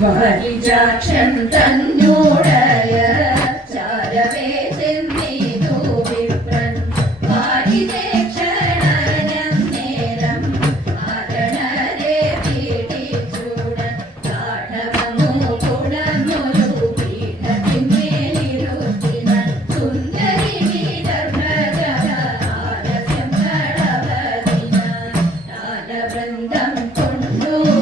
വരിജാക്ഷൻ തന്നോടയ ചാരവേ ചെന്നിതു വിപ്രൻ വാരിതേ ക്ഷണനം നേരം ആരണരെ പീഡിച്ചൂടൻ കാഠവമു കുടമൊരു പീഠത്തിന്മേലിരുത്തിനൻ സുന്ദരി വീരഭഗവ ആരസ്യം കൊണ്ടു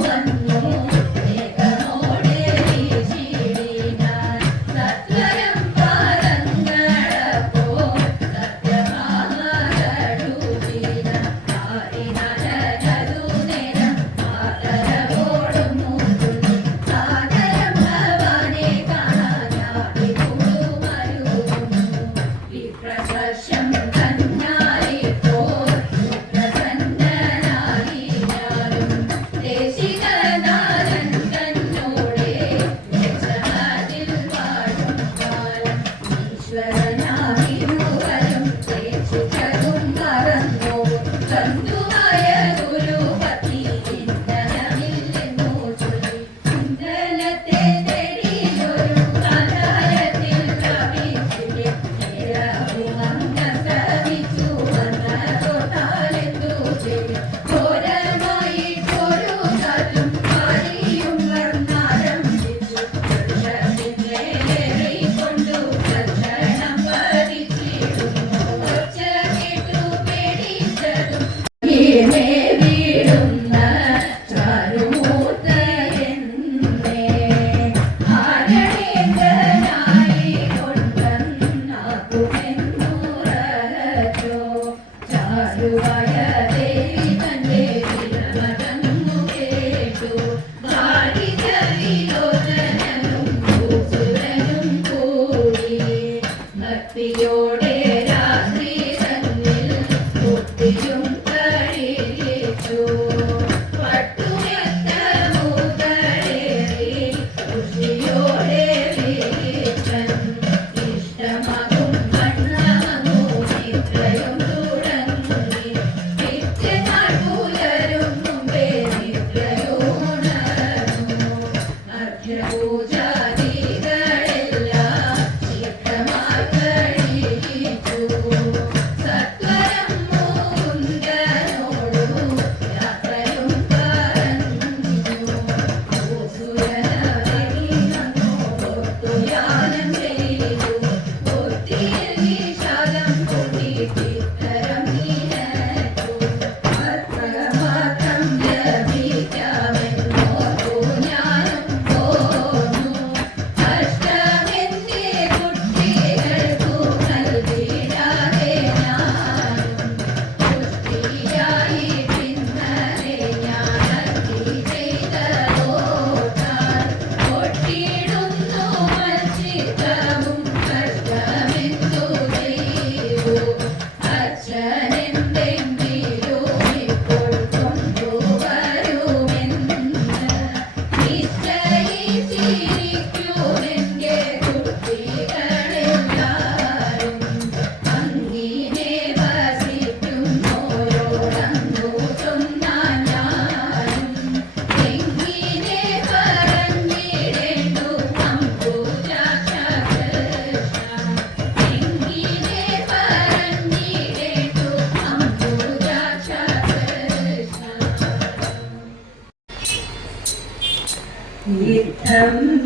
Thank you. y yo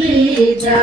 Gita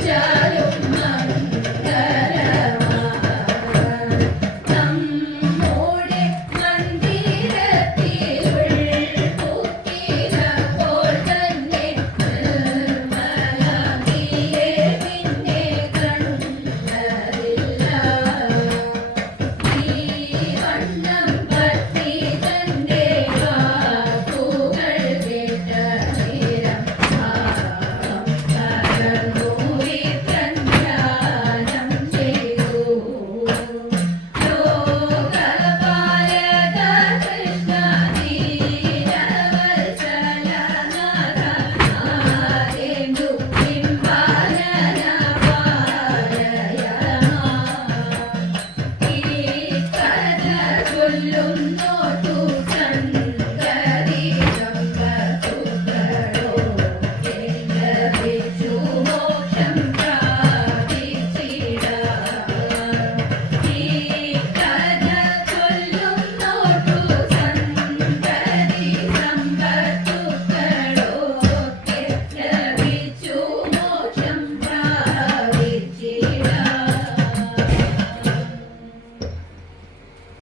Yeah.